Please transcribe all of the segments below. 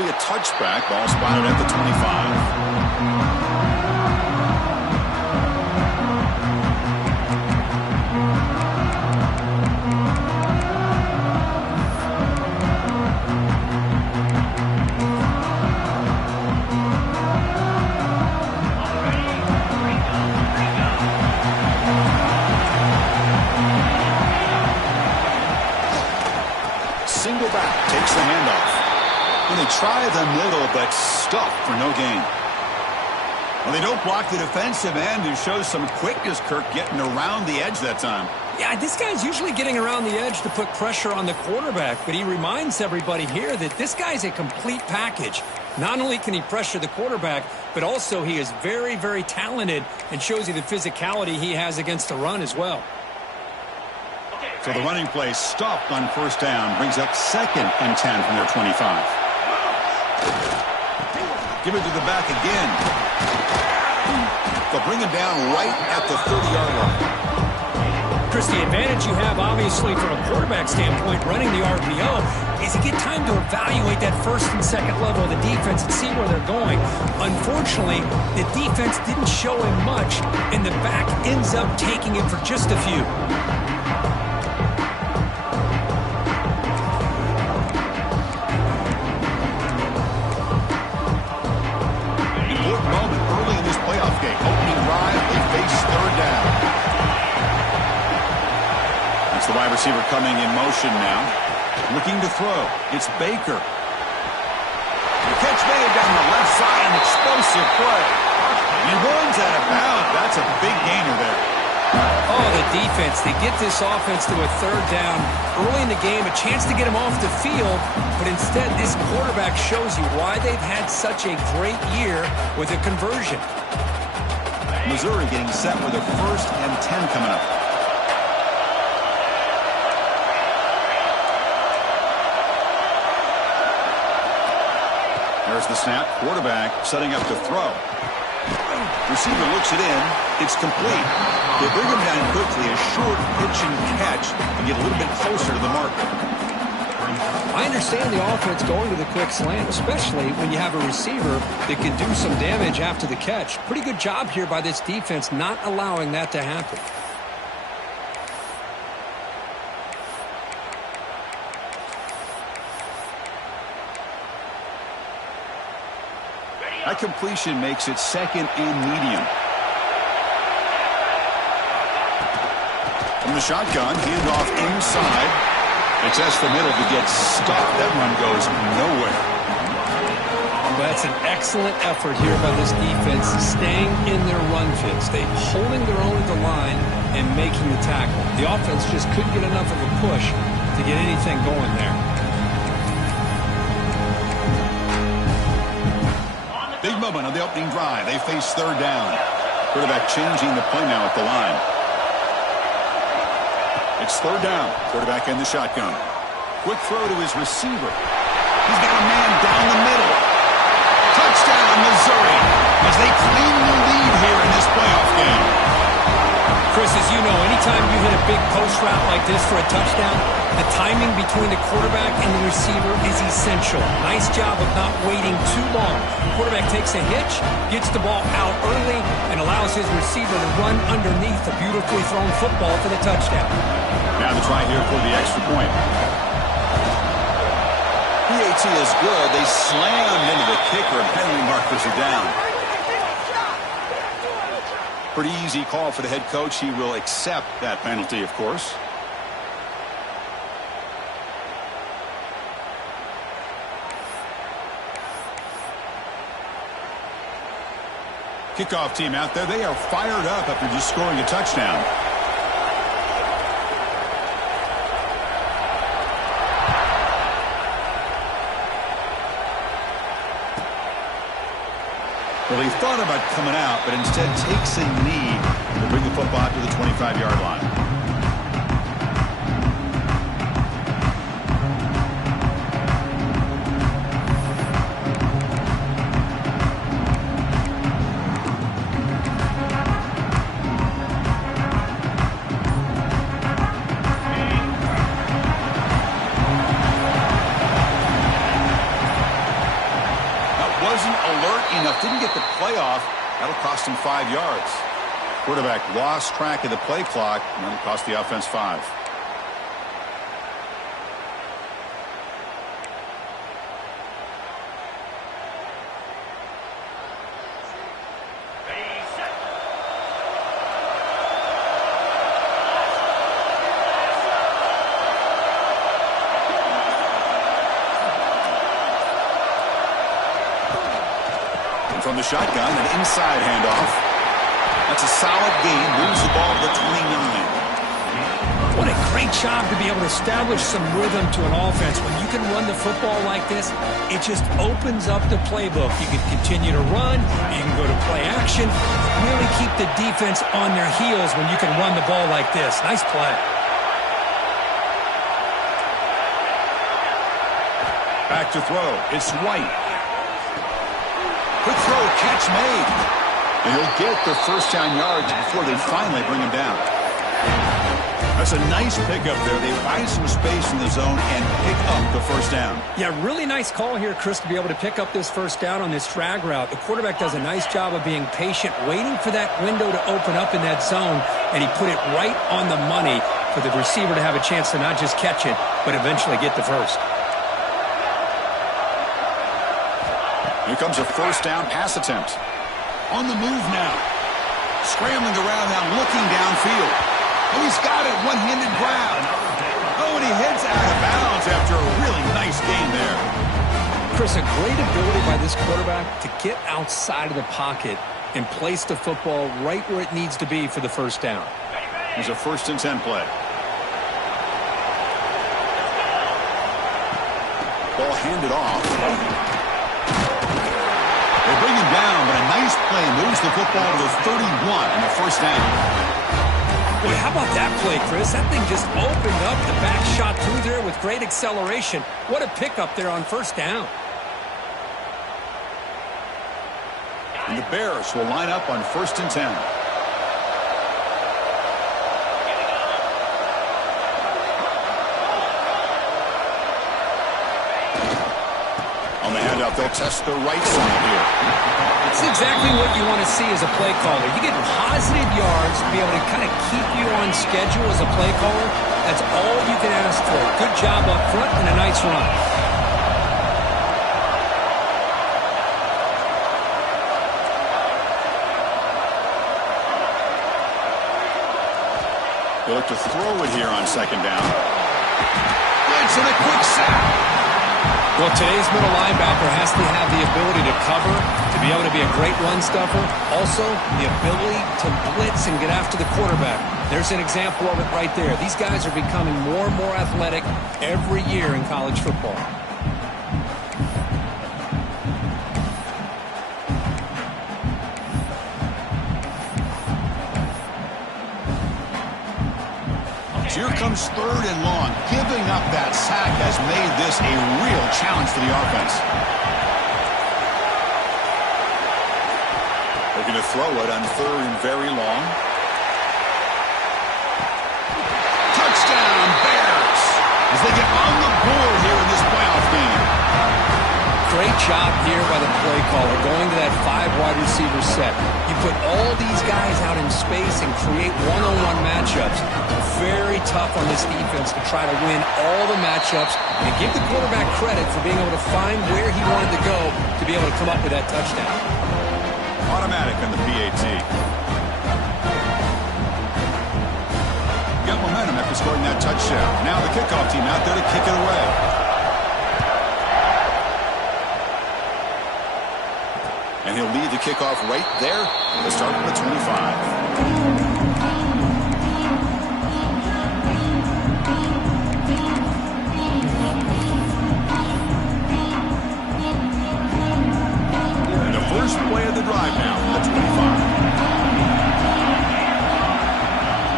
be a touchback. Ball spotted at the 25. Single back, takes the handoff. And they try the middle, but stuffed for no gain. Well, they don't block the defensive end, who shows some quickness, Kirk, getting around the edge that time. Yeah, this guy's usually getting around the edge to put pressure on the quarterback, but he reminds everybody here that this guy's a complete package. Not only can he pressure the quarterback, but also he is very, very talented and shows you the physicality he has against the run as well. So the running play stopped on first down, brings up 2nd and 10 from their 25. Give it to the back again. They'll bring him down right at the 30-yard line. Chris, the advantage you have, obviously, from a quarterback standpoint, running the RPO, is you get time to evaluate that first and second level of the defense and see where they're going. Unfortunately, the defense didn't show him much, and the back ends up taking him for just a few. The wide receiver coming in motion now. Looking to throw. It's Baker. The catch made down the left side. An explosive play. He runs out of bounds. That's a big gainer there. Oh, the defense. They get this offense to a third down early in the game. A chance to get him off the field. But instead, this quarterback shows you why they've had such a great year with a conversion. Missouri getting set with a 1st and 10 coming up. There's the snap. Quarterback setting up to throw. Receiver looks it in. It's complete. They bring him down quickly. A short pitch and catch and get a little bit closer to the mark. I understand the offense going to the quick slant, especially when you have a receiver that can do some damage after the catch. Pretty good job here by this defense not allowing that to happen. That completion makes it 2nd and medium. From the shotgun, handoff inside. They test the middle to get stopped. That run goes nowhere. Well, that's an excellent effort here by this defense, staying in their run fits. They holding their own at the line and making the tackle. The offense just couldn't get enough of a push to get anything going there. Big moment on the opening drive. They face third down. Quarterback changing the play now at the line. It's third down. Quarterback in the shotgun. Quick throw to his receiver. He's got a man down the middle. Touchdown, Missouri, as they claim the lead here in this playoff game. Chris, as you know, anytime you hit a big post route like this for a touchdown, the timing between the quarterback and the receiver is essential. Nice job of not waiting too long. Quarterback takes a hitch, gets the ball out early, and allows his receiver to run underneath a beautifully thrown football for the touchdown. Now the try here for the extra point. PAT is good. They slammed into the kicker, and penalty markers are down. Pretty easy call for the head coach. He will accept that penalty, of course. Kickoff team out there. They are fired up after just scoring a touchdown. Well, he thought about coming out, but instead takes a knee to bring the football to the 25-yard line. 5 yards. Quarterback lost track of the play clock, and it cost the offense 5. From the shotgun, an inside handoff. That's a solid gain. Moves the ball to the 29. What a great job to be able to establish some rhythm to an offense. When you can run the football like this, it just opens up the playbook. You can continue to run. You can go to play action. Really keep the defense on their heels when you can run the ball like this. Nice play. Back to throw. It's White. Quick throw, catch made. And he'll get the first down yards before they finally bring him down. That's a nice pickup there. They find some space in the zone and pick up the first down. Yeah, really nice call here, Chris, to be able to pick up this first down on this drag route. The quarterback does a nice job of being patient, waiting for that window to open up in that zone, and he put it right on the money for the receiver to have a chance to not just catch it, but eventually get the first. Here comes a first down pass attempt. On the move now. Scrambling around now, looking downfield. And he's got it, one-handed grab. Oh, and he heads out of bounds after a really nice game there. Chris, a great ability by this quarterback to get outside of the pocket and place the football right where it needs to be for the first down. Here's a 1st and 10 play. Ball handed off. They bring him down, but a nice play moves the football to the 31 and the first down. Boy, how about that play, Chris? That thing just opened up. The back shot through there with great acceleration. What a pickup there on first down. And the Bears will line up on 1st and 10. On the handout, they'll test the right side here. It's exactly what you want to see as a play caller. You get positive yards to be able to kind of keep you on schedule as a play caller. That's all you can ask for. Good job up front and a nice run. They look to throw it here on 2nd down. Blitz and a quick sack. Well, today's middle linebacker has to have the ability to cover, to be able to be a great run stuffer. Also, the ability to blitz and get after the quarterback. There's an example of it right there. These guys are becoming more and more athletic every year in college football. Here comes 3rd and long. Giving up that sack has made this a real challenge for the offense. Looking to throw it on 3rd and very long. Touchdown, Bears! As they get on the board here in this playoff game. Great job here by the play caller, going to that 5 wide receiver set. You put all these guys out in space and create one-on-one matchups. Very tough on this defense to try to win all the matchups and give the quarterback credit for being able to find where he wanted to go to be able to come up with that touchdown. Automatic on the PAT. Got momentum after scoring that touchdown. Now the kickoff team out there to kick it away. And he'll lead the kickoff right there at the start of the 25. First play of the drive now, the 25.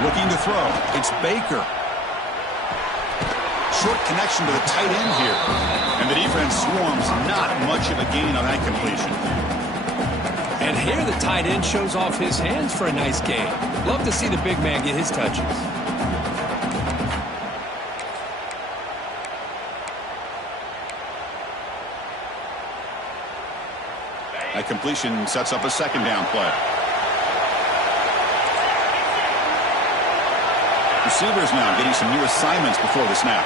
Looking to throw. It's Baker. Short connection to the tight end here. And the defense swarms not much of a gain on that completion. And here the tight end shows off his hands for a nice gain. Love to see the big man get his touches. That completion sets up a 2nd down play. Receivers now getting some new assignments before the snap.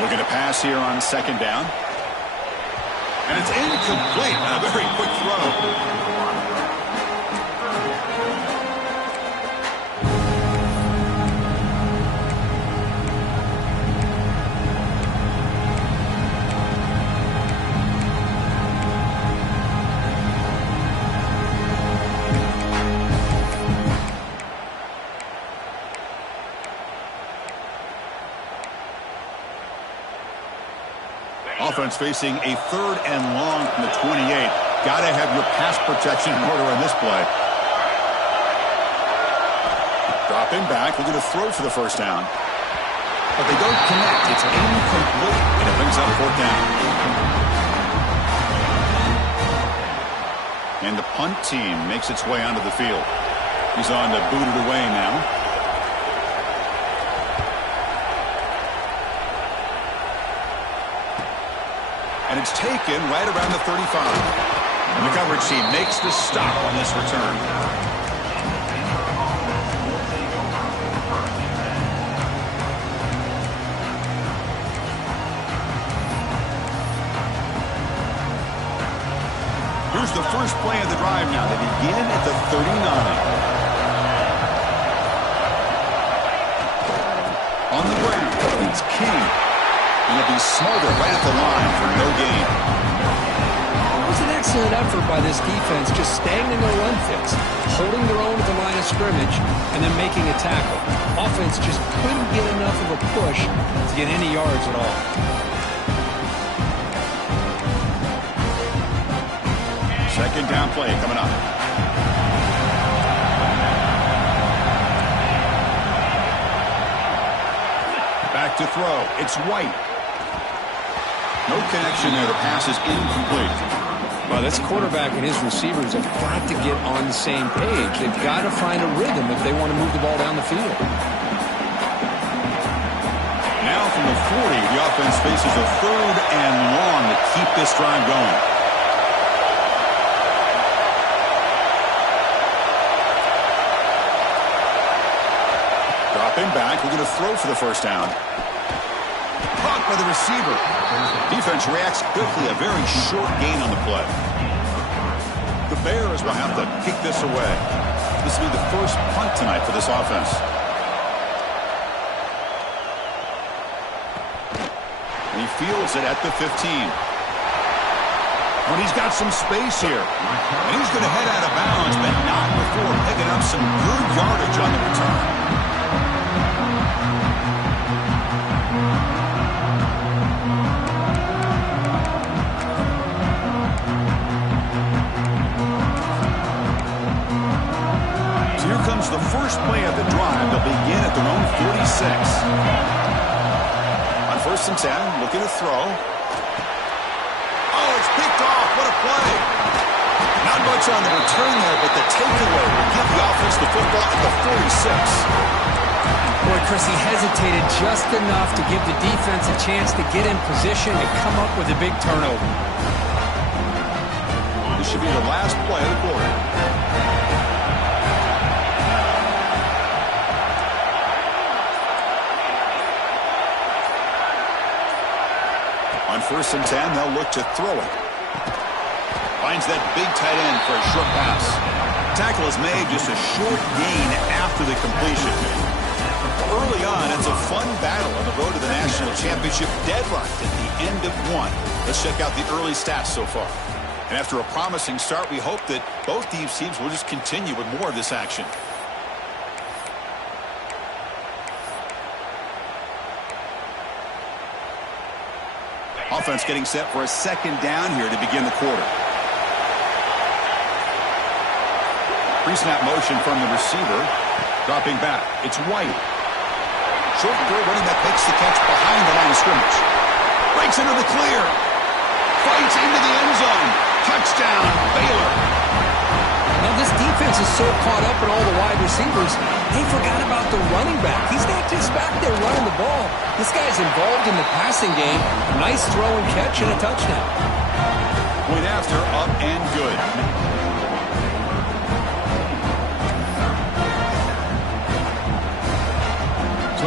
Looking to pass here on second down. And it's incomplete on a very quick throw. Offense facing a 3rd and long from the 28. Got to have your pass protection in order on this play. Dropping back, looking to throw for the first down. But they don't connect. It's incomplete, and it brings up 4th down. And the punt team makes its way onto the field. He's on to boot it away now. And it's taken right around the 35. And the coverage team makes the stop on this return. Here's the first play of the drive now. They begin at the 39. On the ground, it's King. And he'll be smothered right at the line for no gain. It was an excellent effort by this defense, just staying in their run fix, holding their own at the line of scrimmage, and then making a tackle. Offense just couldn't get enough of a push to get any yards at all. Second down play coming up. Back to throw. It's White. No connection there. The pass is incomplete. Well, this quarterback and his receivers have got to get on the same page. They've got to find a rhythm if they want to move the ball down the field. Now from the 40, the offense faces a 3rd and long to keep this drive going. Dropping back, we're going to throw for the first down. Caught by the receiver. Defense reacts quickly, a very short gain on the play. The Bears will have to kick this away. This will be the first punt tonight for this offense. And he fields it at the 15. Well, he's got some space here. And he's going to head out of bounds, but not before picking up some good yardage on the return. The first play of the drive. They'll begin at their own 46. On 1st and 10, looking to throw. Oh, it's picked off. What a play. Not much on the return there, but the takeaway will give the offense the football at the 46. Boy, Chris, he hesitated just enough to give the defense a chance to get in position and come up with a big turnover. This should be the last play of the quarter. On 1st and 10, they'll look to throw it. Finds that big tight end for a short pass. Tackle is made, just a short gain after the completion. Early on, it's a fun battle on the road to the national championship. Deadlocked at the end of 1. Let's check out the early stats so far. And after a promising start, we hope that both these teams will just continue with more of this action. Offense getting set for a second down here to begin the quarter. Pre-snap motion from the receiver. Dropping back. It's White. Short throw running that makes the catch behind the line of scrimmage. Breaks into the clear. Fights into the end zone. Touchdown, Baylor. Now this defense is so caught up in all the wide receivers, they forgot about the running back. He's not just back there running the ball. This guy's involved in the passing game. Nice throw and catch and a touchdown. Point after, up and good.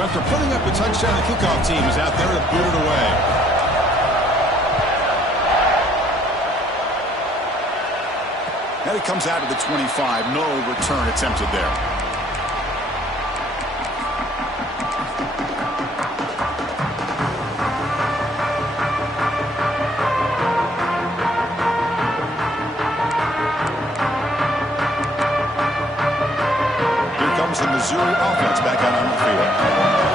So after putting up a touchdown, the kickoff team is out there to boot it away. And it comes out to the 25. No return attempted there. The Missouri offense back out on the field.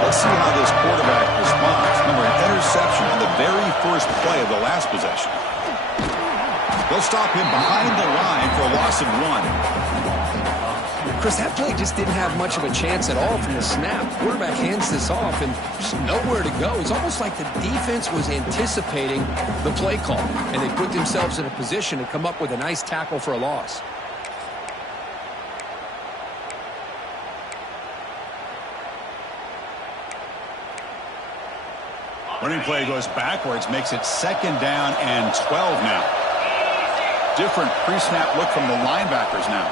Let's see how this quarterback responds. Remember, an interception on the very first play of the last possession. They'll stop him behind the line for a loss of 1. Chris, that play just didn't have much of a chance at all from the snap. Quarterback hands this off and there's nowhere to go. It's almost like the defense was anticipating the play call, and they put themselves in a position to come up with a nice tackle for a loss. Running play goes backwards, makes it 2nd down and 12 now. Different pre-snap look from the linebackers now.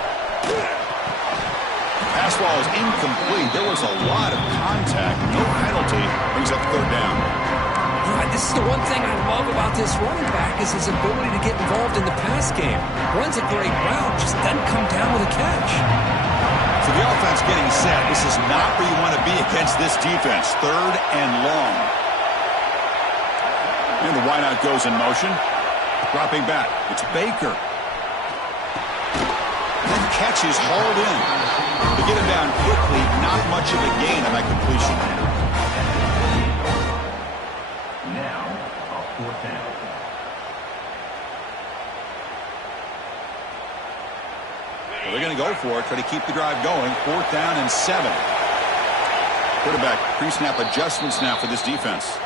Pass ball is incomplete. There was a lot of contact. No penalty. Brings up 3rd down. Yeah, this is the one thing I love about this running back is his ability to get involved in the pass game. Runs a great route, just doesn't come down with a catch. So the offense getting set. This is not where you want to be against this defense. 3rd and long. And the wideout goes in motion. Dropping back. It's Baker. That catch is hauled in. To get him down quickly, not much of a gain on that completion. Now, a 4th down. Well, they're going to go for it. Try to keep the drive going. 4th down and 7. Quarterback pre-snap adjustments now for this defense.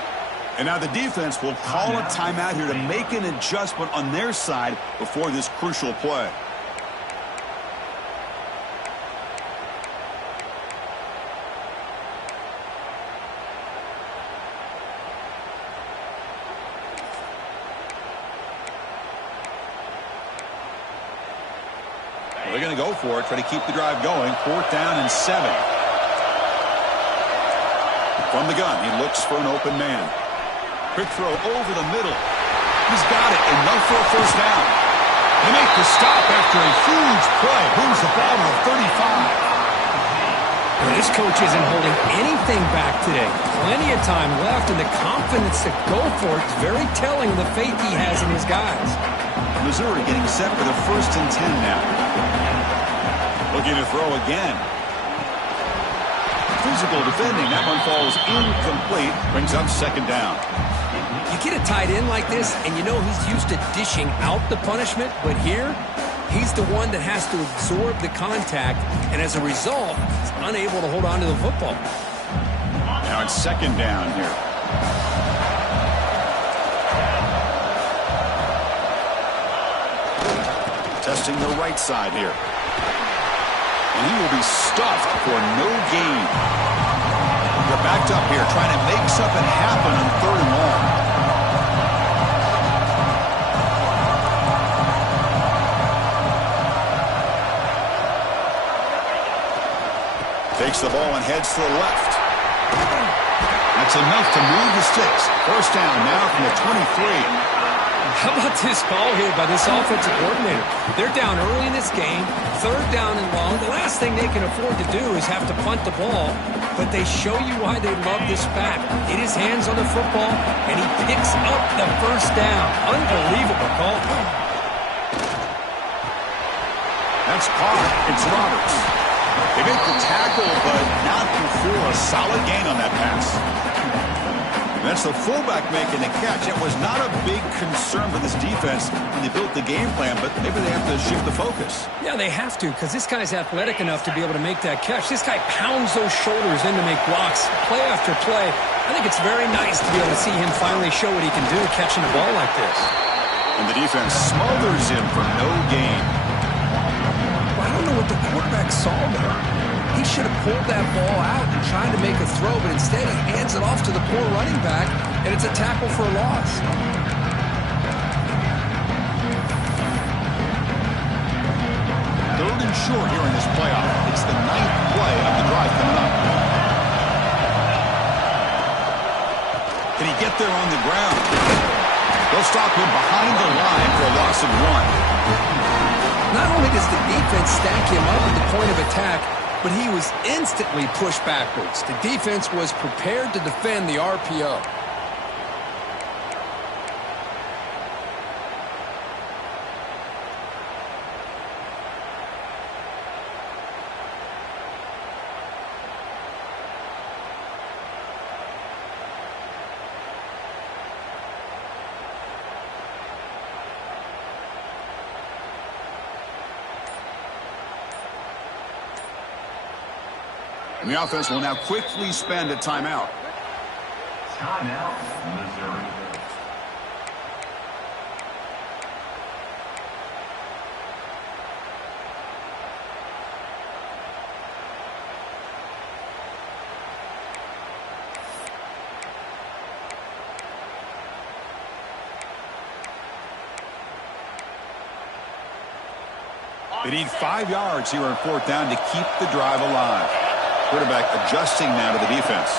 And now the defense will call a timeout here to make an adjustment on their side before this crucial play. Well, they're going to go for it, try to keep the drive going. 4th down and 7. From the gun, he looks for an open man. Quick throw over the middle. He's got it, enough for a 1st down. They make the stop after a huge play. Moves the ball to the 35. Well, this coach isn't holding anything back today. Plenty of time left, and the confidence to go for it is very telling of the faith he has in his guys. Missouri getting set for the 1st and 10 now. Looking to throw again. Physical defending. That one falls incomplete. Brings up 2nd down. You get a tight end like this, and you know he's used to dishing out the punishment, but here, he's the one that has to absorb the contact, and as a result, he's unable to hold on to the football. Now it's 2nd down here. Testing the right side here. And he will be stuffed for no gain. They're backed up here, trying to make something happen on 3rd and long. Takes the ball and heads to the left. That's enough to move the sticks. 1st down now from the 23. How about this call here by this offensive coordinator? They're down early in this game, 3rd down and long. The last thing they can afford to do is have to punt the ball, but they show you why they love this back. Get his hands on the football, and he picks up the 1st down. Unbelievable call. That's caught. It's Roberts. They make the tackle, but not before a solid gain on that pass. That's the fullback making the catch. It was not a big concern for this defense when they built the game plan, but maybe they have to shift the focus. Yeah, they have to, because this guy's athletic enough to be able to make that catch. This guy pounds those shoulders in to make blocks play after play. I think it's very nice to be able to see him finally show what he can do catching the ball like this. And the defense smothers him for no gain. Well, I don't know what the quarterback saw there. He should have pulled that ball out and tried to make a throw, but instead he hands it off to the poor running back, and it's a tackle for a loss. 3rd and short here in this playoff. It's the 9th play of the drive coming up. there on the ground. They'll stop him behind the line for a loss of 1. Not only does the defense stack him up at the point of attack, but he was instantly pushed backwards. The defense was prepared to defend the RPO. And the offense will now quickly spend a timeout. Timeout, Missouri. They need 5 yards here on 4th down to keep the drive alive. Quarterback adjusting now to the defense.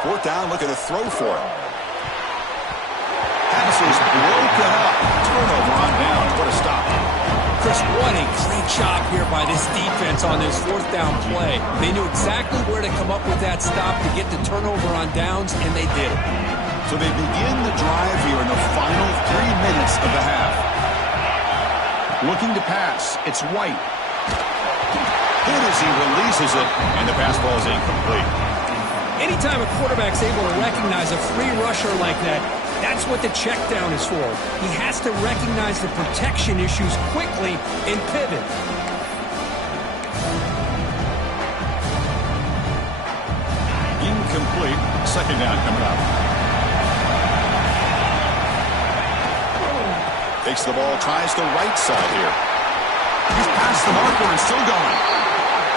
4th down, looking to throw for it. Pass is broken up. Turnover on down. What a stop. Chris, what a great job here by this defense on this 4th down play. They knew exactly where to come up with that stop to get the turnover on downs, and they did it. So they begin the drive here in the final 3 minutes of the half. Looking to pass. It's White. Hit as he releases it, and the pass ball is incomplete. Anytime a quarterback's able to recognize a free rusher like that, that's what the check down is for. He has to recognize the protection issues quickly and pivot. Incomplete. 2nd down coming up. Takes the ball, tries the right side here. He's past the marker and still going.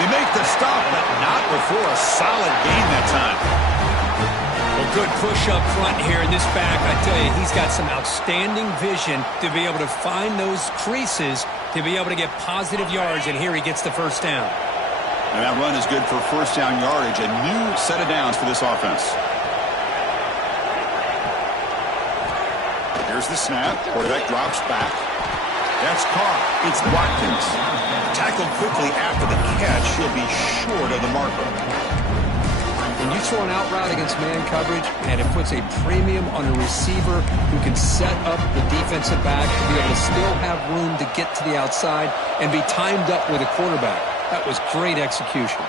They make the stop, but not before a solid gain that time. Well, good push up front here in this back. I tell you, he's got some outstanding vision to be able to find those creases, to be able to get positive yards, and here he gets the 1st down. And that run is good for 1st down yardage, a new set of downs for this offense. Here's the snap. Quarterback drops back. That's caught. It's Watkins. Tackled quickly after the catch. He'll be short of the marker. When you throw an out route against man coverage, and it puts a premium on a receiver who can set up the defensive back to be able to still have room to get to the outside and be timed up with a quarterback. That was great execution.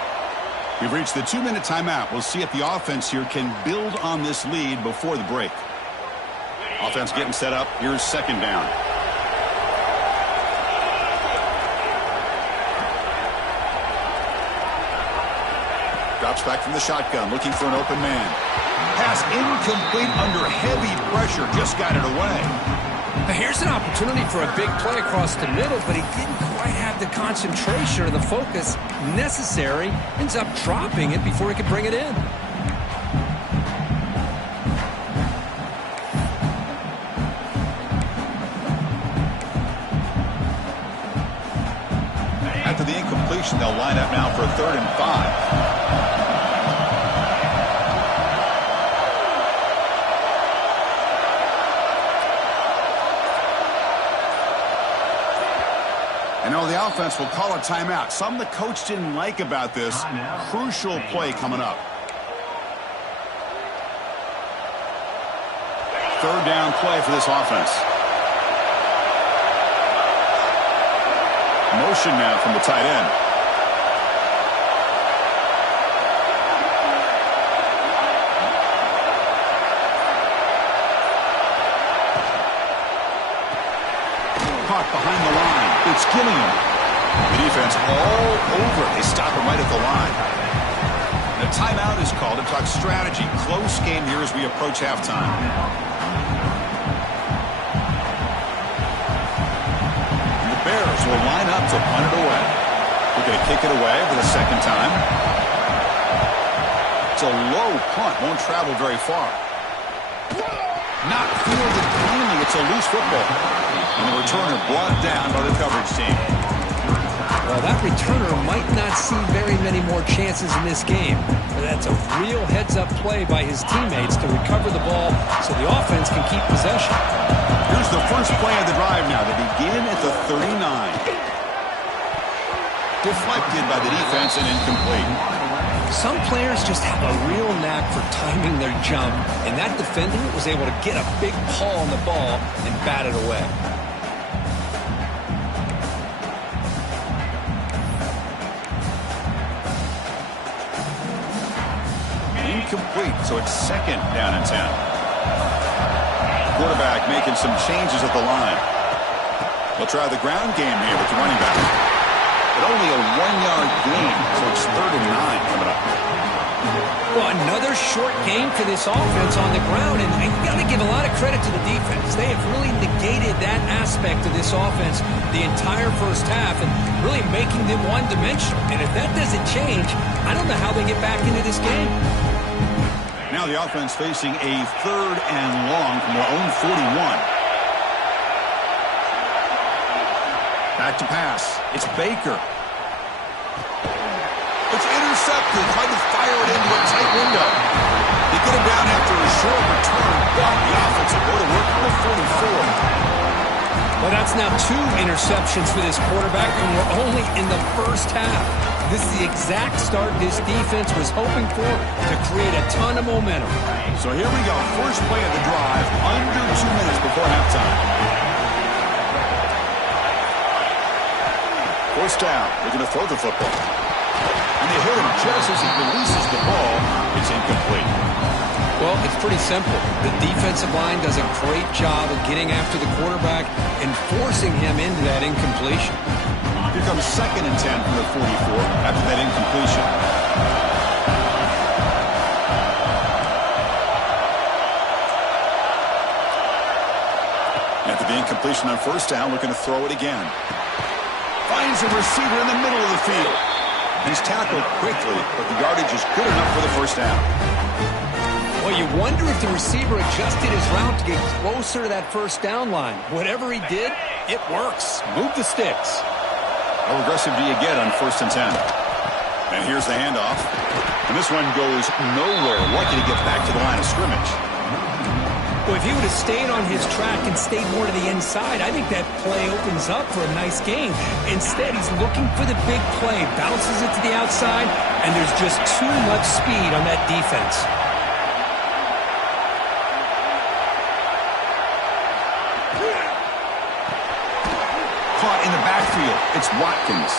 We've reached the 2-minute timeout. We'll see if the offense here can build on this lead before the break. Offense getting set up. Here's 2nd down. Drops back from the shotgun, looking for an open man. Pass incomplete under heavy pressure. Just got it away. Now here's an opportunity for a big play across the middle, but he didn't quite have the concentration or the focus necessary. Ends up dropping it before he could bring it in. After the incompletion, they'll line up now for 3rd and 5. And now the offense will call a timeout. Something the coach didn't like about this. Crucial play coming up. 3rd down play for this offense. Motion now from the tight end. Caught behind the line. It's Gilliam. The defense all over it. They stop him right at the line. And a timeout is called to talk strategy. Close game here as we approach halftime. Bears will line up to punt it away. We're going to kick it away for the 2nd time. It's a low punt. Won't travel very far. Not fielded cleanly. It's a loose football. And the returner brought down by the coverage team. Well, that returner might not see very many more chances in this game. But that's a real heads-up play by his teammates to recover the ball so the offense can keep possession. Here's the first play of the drive now. They begin at the 39. Deflected by the defense and incomplete. Some players just have a real knack for timing their jump, and that defender was able to get a big paw on the ball and bat it away. Incomplete, so it's second down and 10. Quarterback making some changes at the line. They'll try the ground game here with the running back. But only a 1-yard gain, so it's 3rd and 9 coming up. Well, another short game for this offense on the ground, and you got to give a lot of credit to the defense. They have really negated that aspect of this offense the entire first half and really making them one-dimensional. And if that doesn't change, I don't know how they get back into this game. Now the offense facing a 3rd and long from their own 41. Back to pass. It's Baker. It's intercepted. Tried to fire it into a tight window. They get him down after a short return, but the offense will go to work on the 44. Well, that's now 2 interceptions for this quarterback, and we're only in the first half. This is the exact start this defense was hoping for to create a ton of momentum. So here we go. First play of the drive, under 2 minutes before halftime. First down. They're going to throw the football. And they hit him just as he releases the ball. It's incomplete. Well, it's pretty simple. The defensive line does a great job of getting after the quarterback and forcing him into that incompletion. Here comes 2nd and 10 from the 44 after that incompletion. After the incompletion on first down, we're going to throw it again. Finds a receiver in the middle of the field. He's tackled quickly, but the yardage is good enough for the first down. Well, you wonder if the receiver adjusted his route to get closer to that first down line. Whatever he did, it works. Move the sticks. How aggressive do you get on 1st and 10? And here's the handoff. And this one goes nowhere. Lucky to get back to the line of scrimmage. Well, if he would have stayed on his track and stayed more to the inside, I think that play opens up for a nice gain. Instead, he's looking for the big play, bounces it to the outside, and there's just too much speed on that defense. Caught in the backfield. It's Watkins.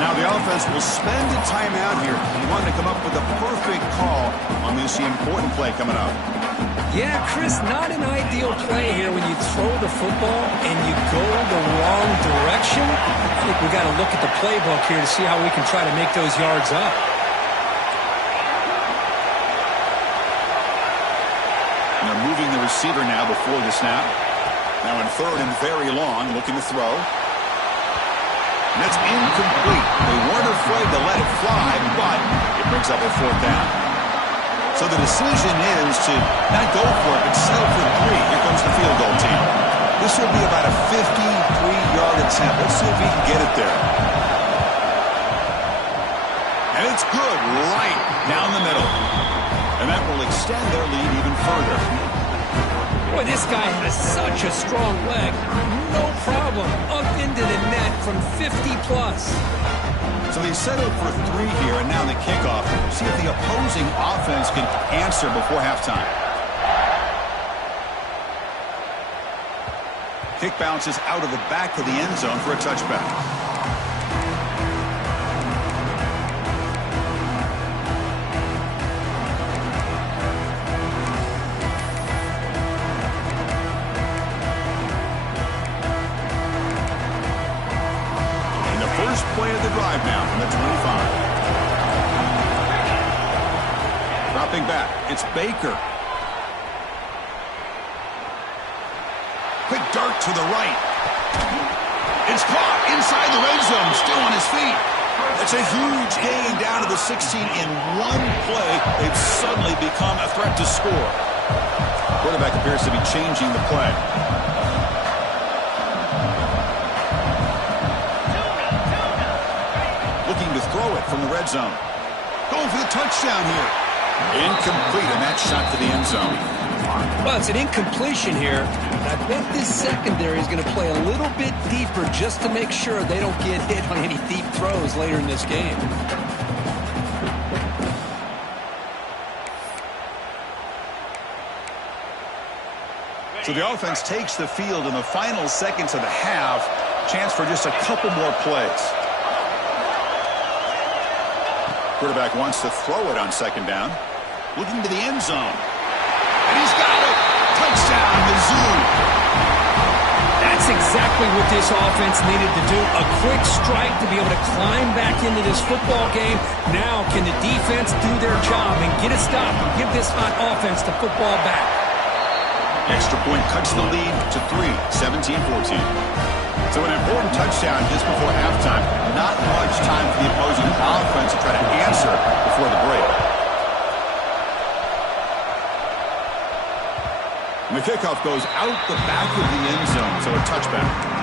Now the offense will spend a timeout here. He wanted to come up with a perfect call on this important play coming up. Yeah, Chris, not an ideal play here when you throw the football and you go the wrong direction. I think we got to look at the playbook here to see how we can try to make those yards up. And they're moving the receiver now before the snap. Now in 3rd and very long, looking to throw. And that's incomplete. They weren't afraid to let it fly, but it brings up a 4th down. So the decision is to not go for it, but settle for 3. Here comes the field goal team. This will be about a 53-yard attempt. Let's see if he can get it there. And it's good, right down the middle. And that will extend their lead even further. Boy, this guy has such a strong leg. No problem. Up into the net from 50-plus. So they settle for 3 here, and now the kickoff. See if the opposing offense can answer before halftime. Kick bounces out of the back of the end zone for a touchback. First play of the drive now from the 25. Dropping back, it's Baker. Quick dart to the right. It's caught inside the red zone, still on his feet. It's a huge gain down to the 16 in one play. They've suddenly become a threat to score. Quarterback appears to be changing the play. throw it from the red zone. Going for the touchdown here. Incomplete, and that shot to the end zone. Well, it's an incompletion here. I bet this secondary is going to play a little bit deeper just to make sure they don't get hit on any deep throws later in this game. So the offense takes the field in the final seconds of the half. Chance for just a couple more plays. Quarterback wants to throw it on second down. Looking to the end zone. And he's got it. Touchdown, Mizzou. That's exactly what this offense needed to do. A quick strike to be able to climb back into this football game. Now can the defense do their job and get a stop and give this hot offense the football back? Extra point cuts the lead to 3, 17-14. So an important touchdown just before halftime. Not much time for the opposing offense to try to answer before the break. And the kickoff goes out the back of the end zone, so a touchback.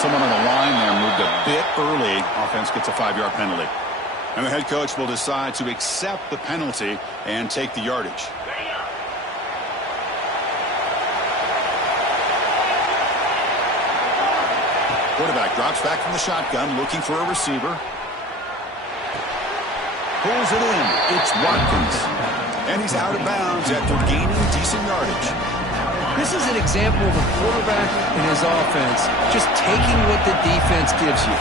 Someone on the line there moved a bit early. Offense gets a 5-yard penalty. And the head coach will decide to accept the penalty and take the yardage. Quarterback drops back from the shotgun, looking for a receiver. Pulls it in. It's Watkins. And he's out of bounds after gaining decent yardage. This is an example of a quarterback and his offense just taking what the defense gives you.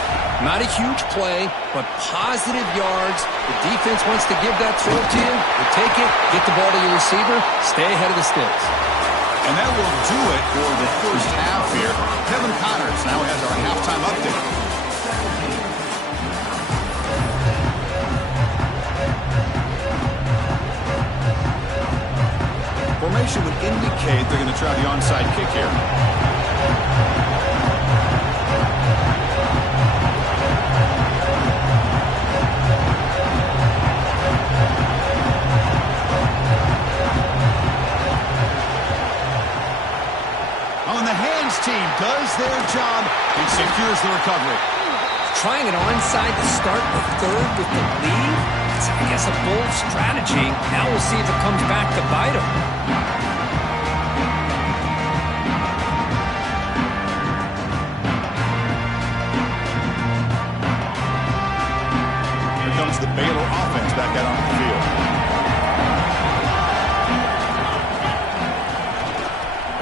Not a huge play, but positive yards. The defense wants to give that throw to you. You take it, get the ball to your receiver, stay ahead of the sticks. And that will do it for the first half here. Kevin Connors now has our halftime update. Formation would indicate they're going to try the onside kick here. On the hands team does their job and secures the recovery. Trying it onside to start the third with the lead? It's, I guess, a bold strategy. Now we'll see if it comes back to bite him. Here comes the Baylor offense back out on the field.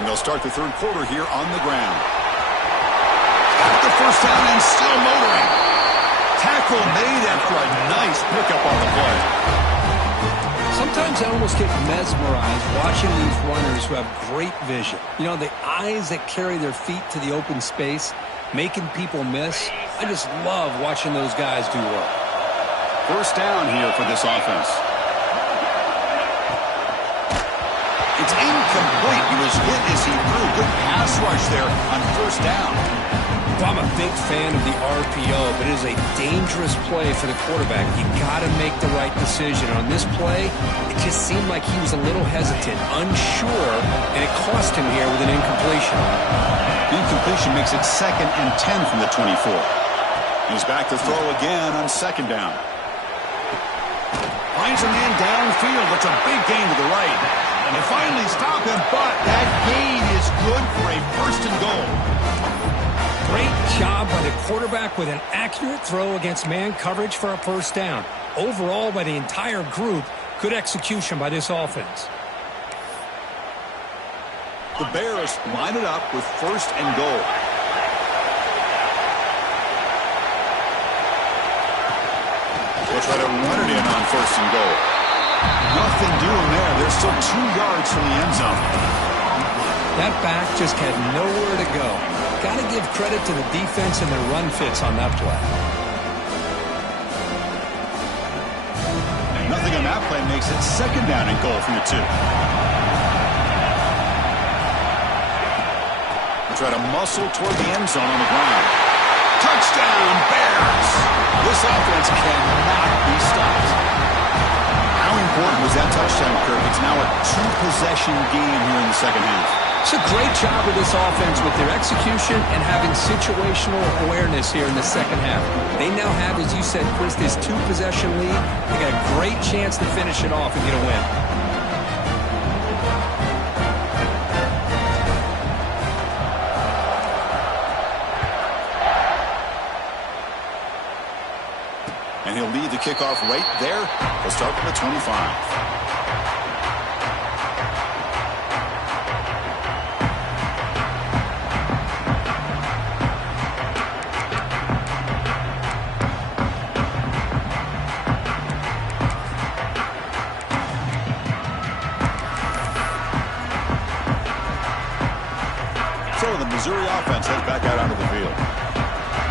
And they'll start the third quarter here on the ground. Got the first down and still motoring. Tackle made after a nice pickup on the play. Sometimes I almost get mesmerized watching these runners who have great vision. You know, the eyes that carry their feet to the open space, making people miss. I just love watching those guys do work. First down here for this offense. It's incomplete. He was hit as he threw. Good pass rush there on first down. Well, I'm a big fan of the RPO, but it is a dangerous play for the quarterback. You got to make the right decision. On this play, it just seemed like he was a little hesitant, unsure, and it cost him here with an incompletion. The incompletion makes it 2nd and 10 from the 24. He's back to throw again on second down. Finds a man downfield. That's a big gain to the right. And they finally stop him, but that gain is good for a first and goal. Great job by the quarterback with an accurate throw against man coverage for a first down. Overall, by the entire group, good execution by this offense. The Bears line it up with first and goal. They'll try to run it in on first and goal. Nothing doing there. They're still 2 yards from the end zone. That back just had nowhere to go. Got to give credit to the defense and their run fits on that play. Nothing on that play makes it second down and goal from the 2. try to muscle toward the end zone on the ground. Touchdown, Bears! This offense cannot be stopped. How important was that touchdown, Kirk? It's now a two-possession game here in the second half. It's a great job of this offense with their execution and having situational awareness here in the second half. They now have, as you said, Chris, this two-possession lead. They got a great chance to finish it off and get a win. And he'll lead the kickoff right there. He'll start from the 25. So the Missouri offense heads back out onto the field.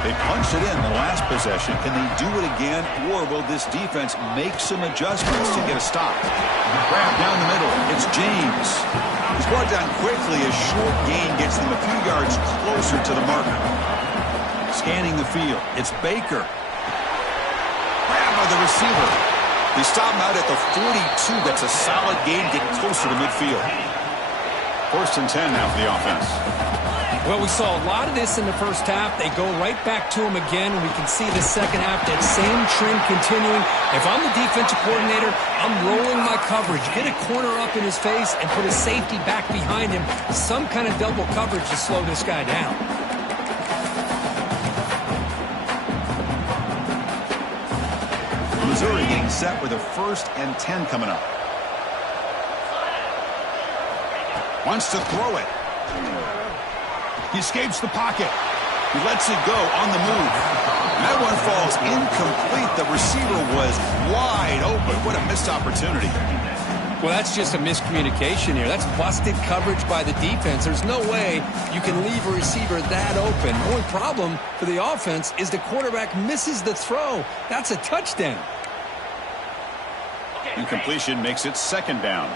They punched it in the last possession. Can they do it again, or will this defense make some adjustments to get a stop? Grab down the middle. It's James. He's brought down quickly. A short gain gets them a few yards closer to the marker. Scanning the field. It's Baker. Grab by the receiver. They stop him out at the 42. That's a solid gain, getting closer to midfield. 1st and 10 now for the offense. Well, we saw a lot of this in the first half. They go right back to him again, and we can see the second half, that same trend continuing. If I'm the defensive coordinator, I'm rolling my coverage. Get a corner up in his face and put a safety back behind him. Some kind of double coverage to slow this guy down. Missouri getting set with a 1st and 10 coming up. Wants to throw it. He escapes the pocket. He lets it go on the move. And that one falls incomplete. The receiver was wide open. What a missed opportunity. Well, that's just a miscommunication here. That's busted coverage by the defense. There's no way you can leave a receiver that open. The only problem for the offense is the quarterback misses the throw. That's a touchdown. Incompletion makes it 2nd down.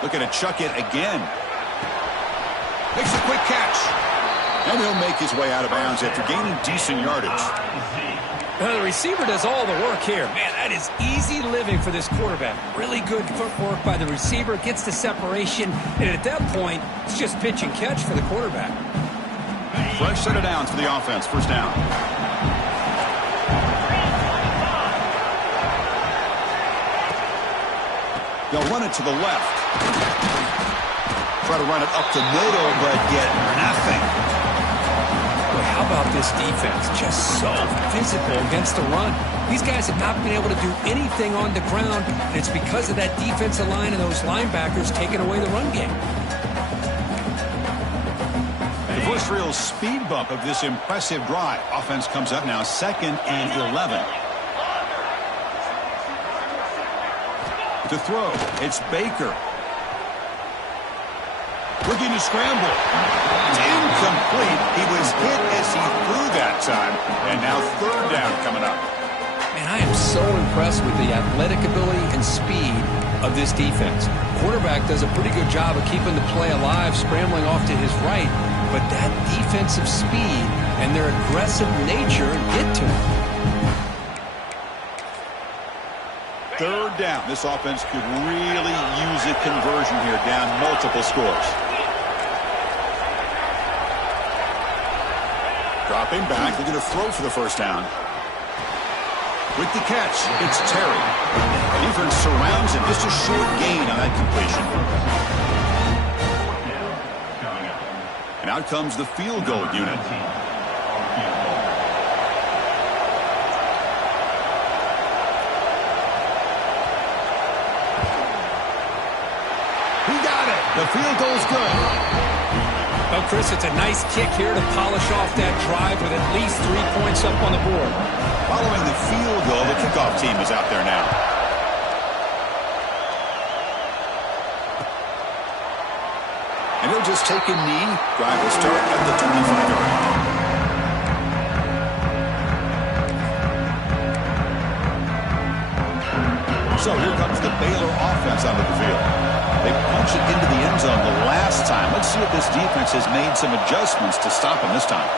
Looking to chuck it again. Makes a quick catch. And he'll make his way out of bounds after gaining decent yardage. The receiver does all the work here. Man, that is easy living for this quarterback. Really good footwork by the receiver. Gets the separation. And at that point, it's just pitch and catch for the quarterback. Fresh set of downs for the offense. 1st down. They'll run it to the left. Try to run it up the middle, but get nothing. Boy, how about this defense? Just so physical against the run. These guys have not been able to do anything on the ground, and it's because of that defensive line and those linebackers taking away the run game. The first real speed bump of this impressive drive. Offense comes up now 2nd and 11. To throw, it's Baker. Looking to scramble. It's incomplete. He was hit as he threw that time. And now 3rd down coming up. Man, I am so impressed with the athletic ability and speed of this defense. Quarterback does a pretty good job of keeping the play alive, scrambling off to his right. But that defensive speed and their aggressive nature get to him. 3rd down. This offense could really use a conversion here, down multiple scores. Dropping back, looking to throw for the 1st down. With the catch, it's Terry. Defense surrounds him, just a short gain on that completion. And out comes the field goal unit. The field goal's good. Well, Chris, it's a nice kick here to polish off that drive with at least 3 points up on the board. Following the field goal, the kickoff team is out there now. And he'll just take a knee. Drive will start at the 25-yard line. So here comes the Baylor offense onto the field. They punch it into the end zone the last time. Let's see if this defense has made some adjustments to stop him this time.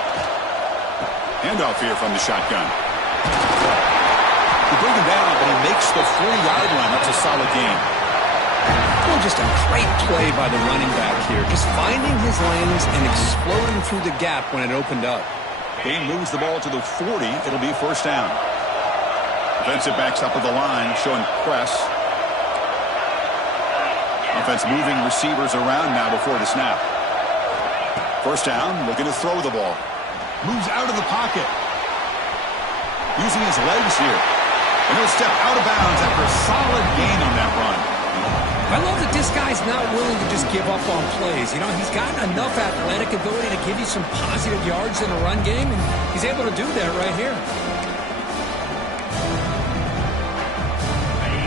Handoff here from the shotgun. They bring him down, but he makes the 40-yard line. That's a solid gain. Oh, just a great play by the running back here. Just finding his lanes and exploding through the gap when it opened up. He moves the ball to the 40. It'll be first down. Defensive backs up at the line, showing press. Offense moving receivers around now before the snap. First down, looking to throw the ball. Moves out of the pocket. Using his legs here. And he'll step out of bounds after a solid gain on that run. I love that this guy's not willing to just give up on plays. You know, he's got enough athletic ability to give you some positive yards in a run game, and he's able to do that right here.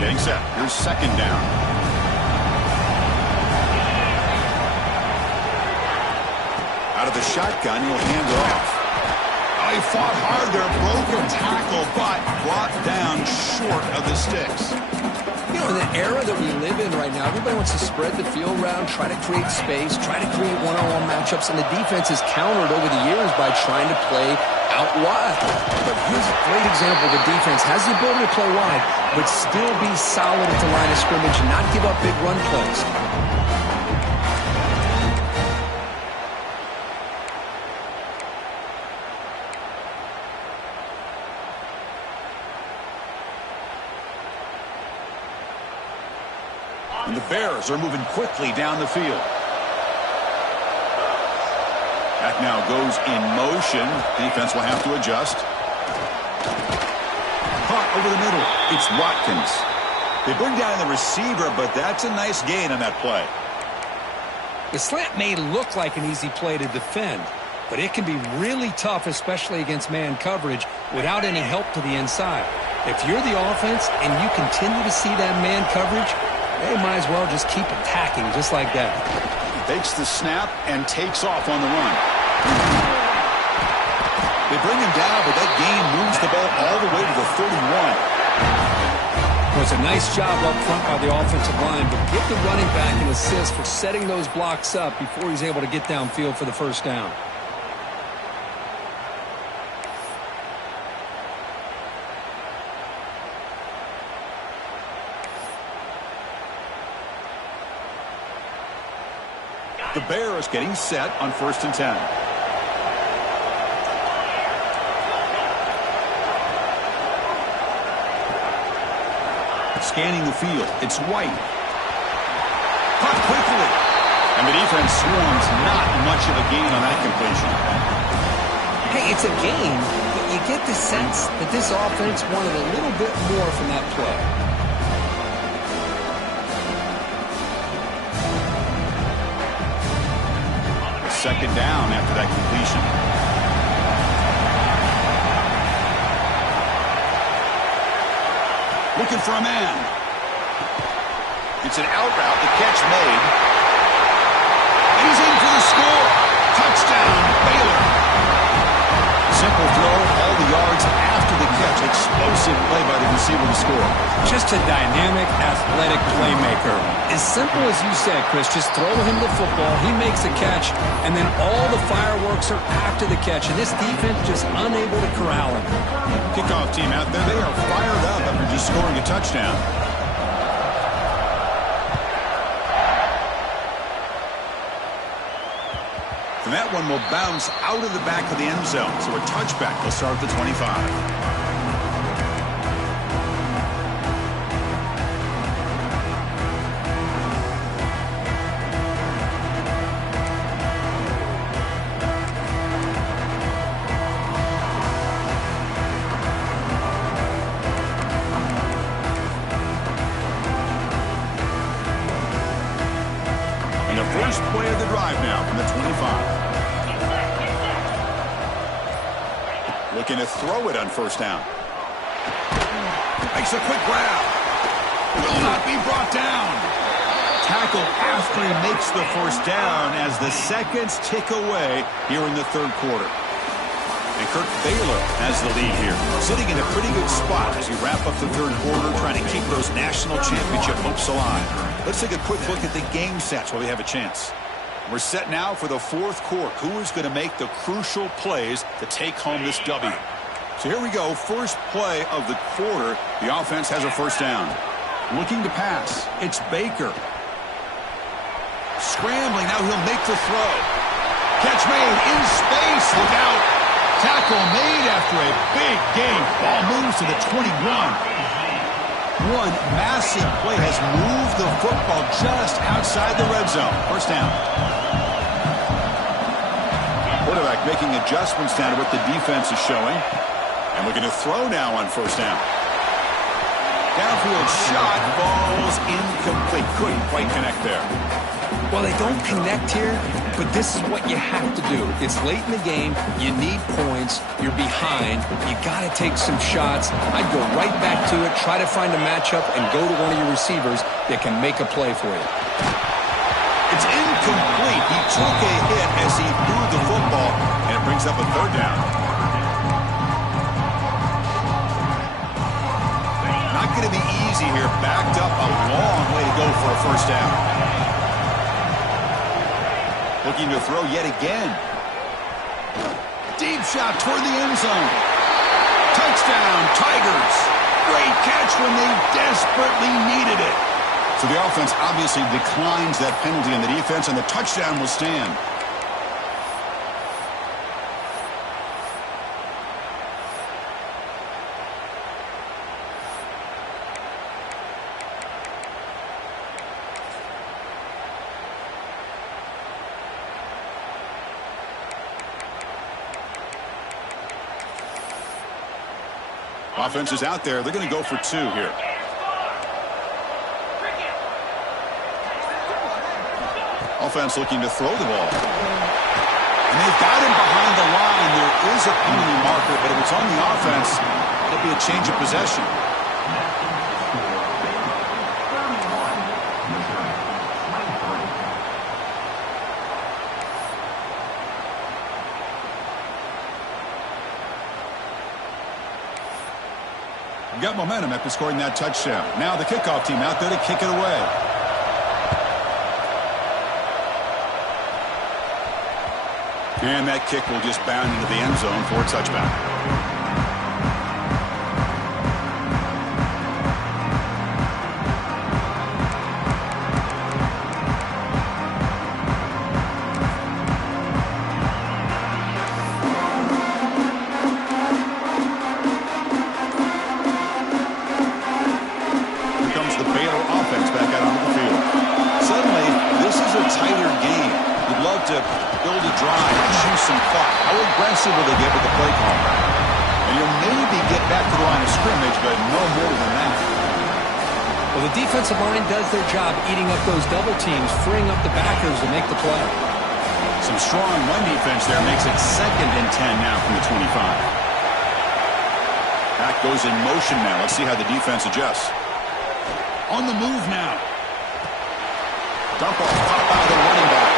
Getting set. Here's second down. Out of the shotgun, he'll hand it off. Oh, he fought hard there, broke a tackle, but brought down short of the sticks. You know, in the era that we live in right now, everybody wants to spread the field around, try to create space, try to create one-on-one matchups, and the defense has countered over the years by trying to play out wide. But here's a great example. The defense has the ability to play wide, but still be solid at the line of scrimmage and not give up big run plays. And the Bears are moving quickly down the field. Back now goes in motion. Defense will have to adjust. Caught over the middle. It's Watkins. They bring down the receiver, but that's a nice gain on that play. The slant may look like an easy play to defend, but it can be really tough, especially against man coverage, without any help to the inside. If you're the offense and you continue to see that man coverage, they might as well just keep attacking just like that. Takes the snap and takes off on the run. They bring him down, but that gain moves the ball all the way to the 31. It was a nice job up front by the offensive line, but give the running back an assist for setting those blocks up before he's able to get downfield for the first down. The Bears getting set on 1st and 10. Scanning the field. It's White. Caught quickly. And the defense swarms. Not much of a gain on that completion. Hey, it's a gain, but you get the sense that this offense wanted a little bit more from that play. Second down after that completion. Looking for a man. It's an out route. The catch made. And he's in for the score. Touchdown, Baylor. Simple throw, all the yards after the catch. Explosive play by the receiver to score. Just a dynamic, athletic playmaker. As simple as you said, Chris, just throw him the football, he makes a catch, and then all the fireworks are after the catch, and this defense just unable to corral him. Kickoff team out there, they are fired up after just scoring a touchdown. And that one will bounce out of the back of the end zone, so a touchback will start at the 25. First play of the drive now from the 25. Looking to throw it on first down. Makes a quick grab. Will not be brought down. Tackle after he makes the first down as the seconds tick away here in the third quarter. And Kirk Baylor has the lead here, sitting in a pretty good spot as we wrap up the third quarter, trying to keep those national championship hopes alive. Let's take a quick look at the game sets while we have a chance. We're set now for the fourth quarter. Who is going to make the crucial plays to take home this W? So here we go. First play of the quarter. The offense has a first down. Looking to pass. It's Baker. Scrambling. Now he'll make the throw. Catch made in space. Look out. Tackle made after a big gain. Ball moves to the 21. One massive play has moved the football just outside the red zone. First down. Quarterback making adjustments down to what the defense is showing. And we're going to throw now on first down. Downfield shot, falls incomplete. Couldn't quite connect there. Well, they don't connect here, but this is what you have to do. It's late in the game. You need points. You're behind. You got to take some shots. I'd go right back to it, try to find a matchup, and go to one of your receivers that can make a play for you. It's incomplete. He took a hit as he threw the football, and it brings up a third down. Not going to be easy here. Backed up a long way to go for a first down. Looking to throw yet again. Deep shot toward the end zone. Touchdown, Tigers. Great catch when they desperately needed it. So the offense obviously declines that penalty on the defense, and the touchdown will stand. Offense is out there. They're going to go for two here. Offense looking to throw the ball. And they've got him behind the line. There is a penalty marker, but if it's on the offense, it'll be a change of possession. Got momentum after scoring that touchdown. Now the kickoff team out there to kick it away. And that kick will just bound into the end zone for a touchback. Will they get with the play call? And you'll maybe get back to the line of scrimmage, but no more than that. Well, the defensive line does their job eating up those double teams, freeing up the backers to make the play. Some strong run defense there makes it 2nd and 10 now from the 25. Back goes in motion now. Let's see how the defense adjusts. On the move now. Dump off, pop out of the running back.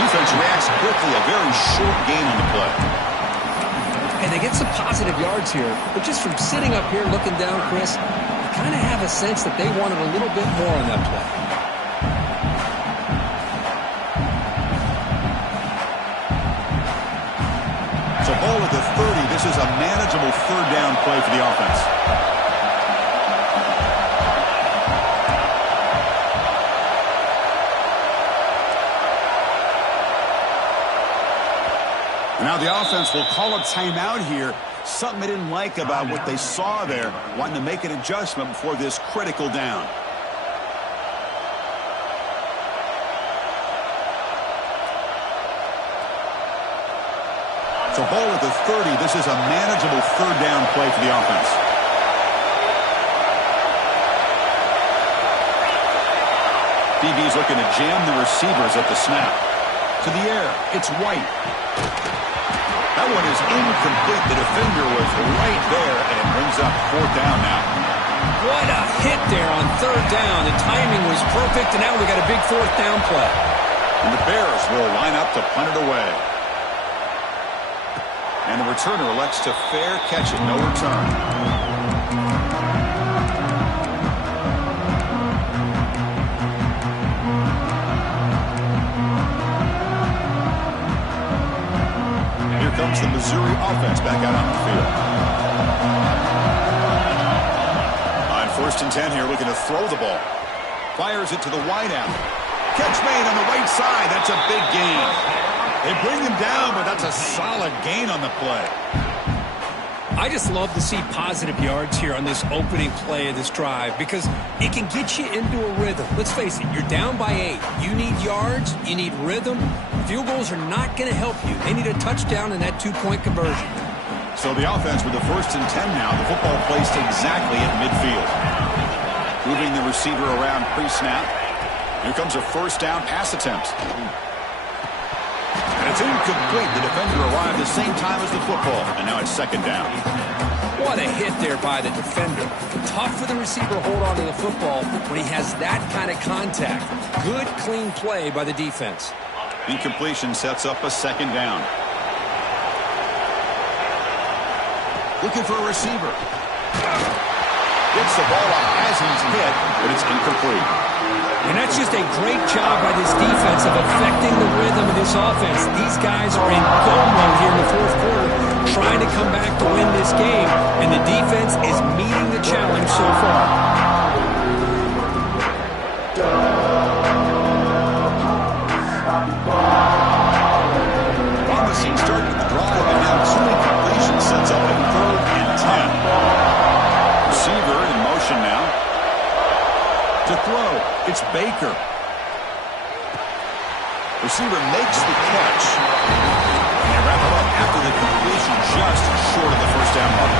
Defense reacts quickly, a very short gain on the play. And they get some positive yards here, but just from sitting up here looking down, Chris, you kind of have a sense that they wanted a little bit more on that play. So ball at the 30. This is a manageable third down play for the offense. Now the offense will call a timeout here. Something they didn't like about what they saw there. Wanting to make an adjustment before this critical down. So ball at the 30. This is a manageable third down play for the offense. DB's looking to jam the receivers at the snap. To the air. It's White. That one is incomplete. The defender was right there, and it brings up fourth down now. What a hit there on third down. The timing was perfect, and now we got a big fourth down play. And the Bears will line up to punt it away. And the returner elects to fair catch it. No return. Here comes the Missouri offense back out on the field. On 1st and 10 here, looking to throw the ball. Fires it to the wideout. Catch made on the right side. That's a big gain. They bring him down, but that's a solid gain on the play. I just love to see positive yards here on this opening play of this drive because it can get you into a rhythm. Let's face it, you're down by 8. You need yards, you need rhythm. Field goals are not going to help you. They need a touchdown in that 2-point conversion. So the offense with the 1st and 10 now. The football placed exactly at midfield. Moving the receiver around pre-snap. Here comes a 1st down pass attempt. And it's incomplete. The defender arrived the same time as the football. And now it's 2nd down. What a hit there by the defender. Tough for the receiver to hold on to the football when he has that kind of contact. Good, clean play by the defense. Incompletion sets up a 2nd down. Looking for a receiver. Gets the ball off as he's hit, but it's incomplete. And that's just a great job by this defense of affecting the rhythm of this offense. These guys are in go mode here in the 4th quarter, trying to come back to win this game, and the defense is meeting the challenge so far. Promising start to the drive, and now 2 incompletions sets up a 3rd and 10. Receiver in motion now. To throw, it's Baker. Receiver makes the catch. And wrap it up after the completion, just short of the 1st down mark.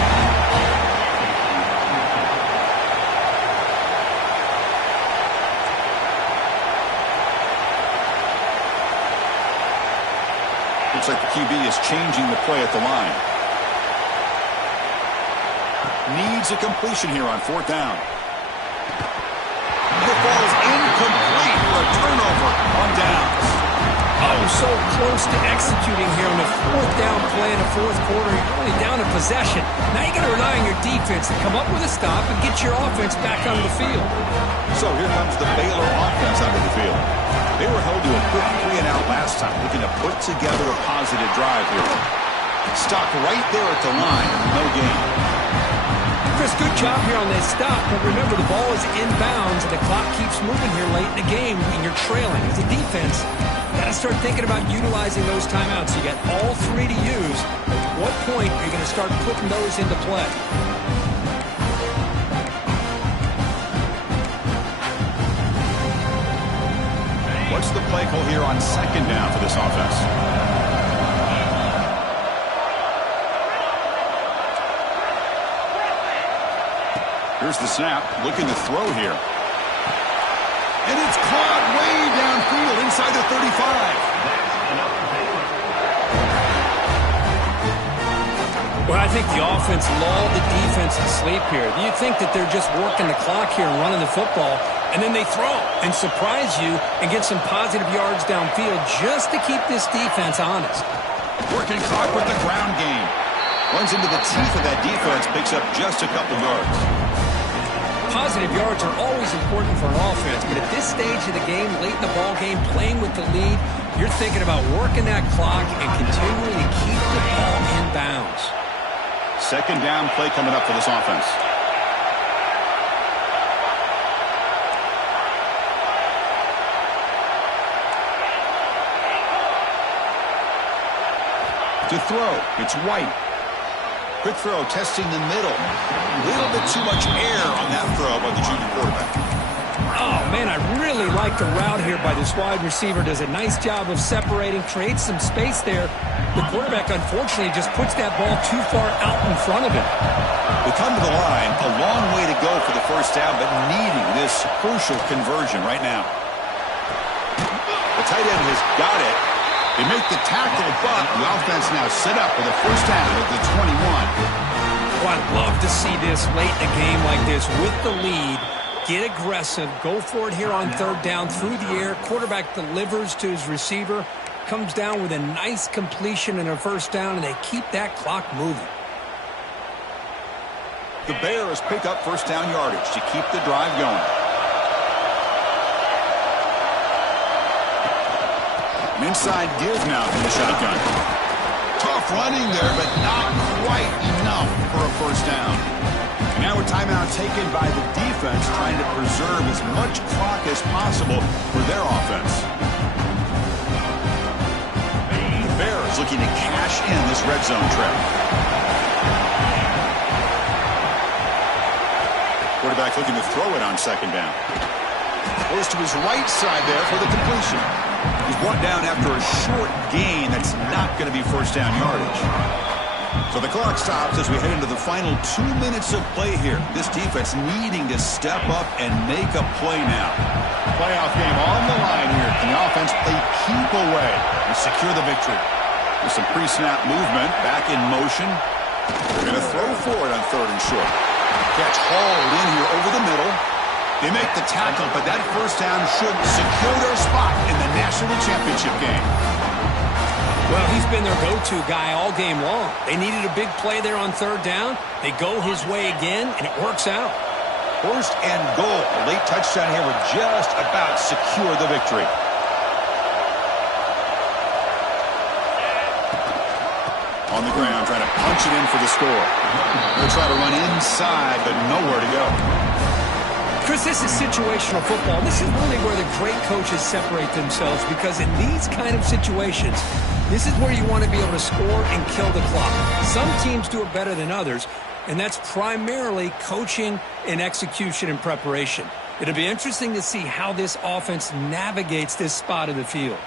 Looks like the QB is changing the play at the line. Needs a completion here on 4th down. The ball is incomplete for a turnover on downs. Oh, so close to executing here on the 4th down play in the 4th quarter. You're only down a possession. Now you got to rely on your defense to come up with a stop and get your offense back onto the field. So here comes the Baylor offense onto the field. They were held to a quick 3-and-out last time, looking to put together a positive drive here. Stopped right there at the line, no gain. Chris, good job here on that stop, but remember the ball is inbounds and the clock keeps moving here late in the game and you're trailing. As a defense, you got to start thinking about utilizing those timeouts. You got all 3 to use. At what point are you going to start putting those into play? What's the play call here on 2nd down for this offense? Here's the snap, looking to throw here. And it's caught way downfield inside the 35. Well, I think the offense lulled the defense to sleep here. You think that they're just working the clock here and running the football, and then they throw and surprise you and get some positive yards downfield just to keep this defense honest. Working clock with the ground game. Runs into the teeth of that defense, picks up just a couple yards. Positive yards are always important for an offense, but at this stage of the game, late in the ball game, playing with the lead, you're thinking about working that clock and continuing to keep the ball in bounds. 2nd down play coming up for this offense. To throw, it's White. Quick throw, testing the middle. A little bit too much air on that throw by the junior quarterback. Oh, man, I really like the route here by this wide receiver. Does a nice job of separating, creates some space there. The quarterback, unfortunately, just puts that ball too far out in front of him. They come to the line, a long way to go for the 1st down, but needing this crucial conversion right now. The tight end has got it. They make the tackle, but the offense now set up with a 1st down at the 21. Well, I'd love to see this late in a game like this with the lead. Get aggressive. Go for it here on 3rd down through the air. Quarterback delivers to his receiver. comes down with a nice completion and a first down, and they keep that clock moving. The Bears pick up first down yardage to keep the drive going. An inside give now from the shotgun. Tough running there, but not quite enough for a first down. And now a timeout taken by the defense, trying to preserve as much clock as possible for their offense. The Bears looking to cash in this red zone trip. Quarterback looking to throw it on second down. Goes to his right side there for the completion. He's brought down after a short gain that's not going to be first down yardage. So the clock stops as we head into the final 2 minutes of play here. This defense needing to step up and make a play now. Playoff game on the line here. Can the offense play keep away and secure the victory? With some pre-snap movement, back in motion. They're going to throw for it on third and short. Catch hauled in here over the middle. They make the tackle, but that first down should secure their spot in the national championship game. Well, he's been their go-to guy all game long. They needed a big play there on third down. They go his way again, and it works out. First and goal. A late touchdown here would just about secure the victory. On the ground, trying to punch it in for the score. They'll try to run inside, but nowhere to go. Chris, this is situational football. This is really where the great coaches separate themselves, because in these kind of situations, this is where you want to be able to score and kill the clock. Some teams do it better than others, and that's primarily coaching and execution and preparation. It'll be interesting to see how this offense navigates this spot of the field.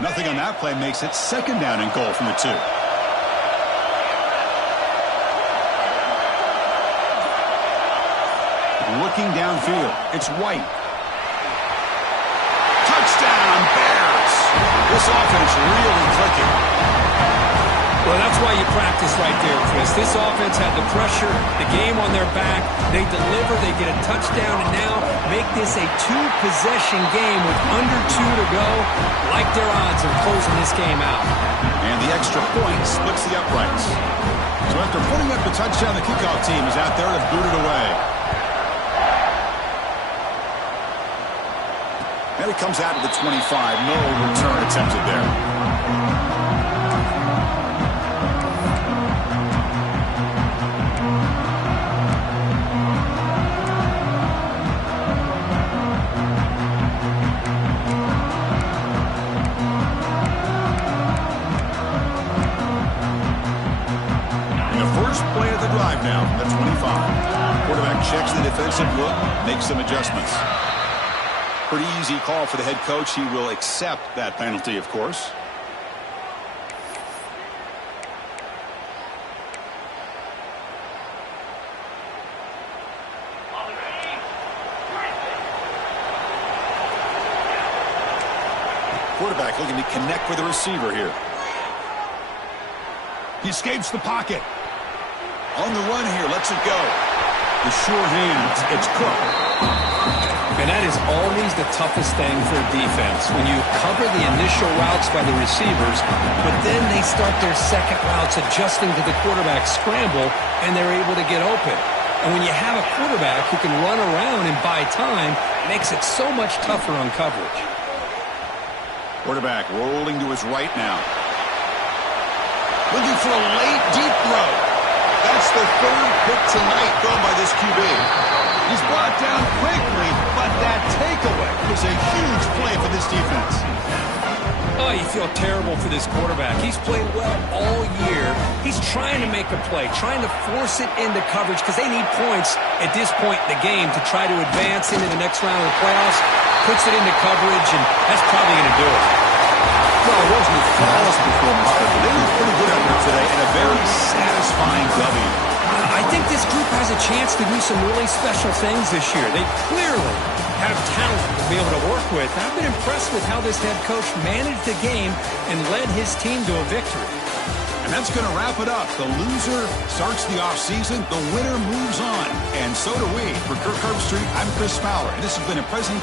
Nothing on that play makes it second down and goal from the 2. Looking downfield, it's White. Touchdown, Bears! This offense really clicking. Well, that's why you practice right there, Chris. This offense had the pressure, the game on their back. They deliver, they get a touchdown, and now make this a 2-possession game with under 2 to go. Like their odds of closing this game out. And the extra point splits the uprights. So after putting up the touchdown, the kickoff team is out there to boot it away. And it comes out to the 25. No return attempted there. And the first play of the drive now from the 25. Quarterback checks the defensive look, makes some adjustments. Pretty easy call for the head coach. He will accept that penalty, of course. Quarterback looking to connect with the receiver here. He escapes the pocket. On the run here, lets it go. The sure hands, it's Cook. And that is always the toughest thing for a defense, when you cover the initial routes by the receivers, but then they start their second routes adjusting to the quarterback scramble, and they're able to get open. And when you have a quarterback who can run around and buy time, it makes it so much tougher on coverage. Quarterback rolling to his right now. Looking for a late, deep throw. That's the third pick tonight thrown by this QB. He's brought down quickly, but that takeaway is a huge play for this defense. Oh, you feel terrible for this quarterback. He's played well all year. He's trying to make a play, trying to force it into coverage because they need points at this point in the game to try to advance into the next round of the playoffs. Puts it into coverage, and that's probably going to do it. Well, it wasn't a flawless performance, but they looked pretty good out there today, and a very satisfying W. I think this group has a chance to do some really special things this year. They clearly have talent to be able to work with. I've been impressed with how this head coach managed the game and led his team to a victory. And that's going to wrap it up. The loser starts the offseason. The winner moves on. And so do we. For Kirk Herbstreit, I'm Chris Fowler. And this has been a presentation.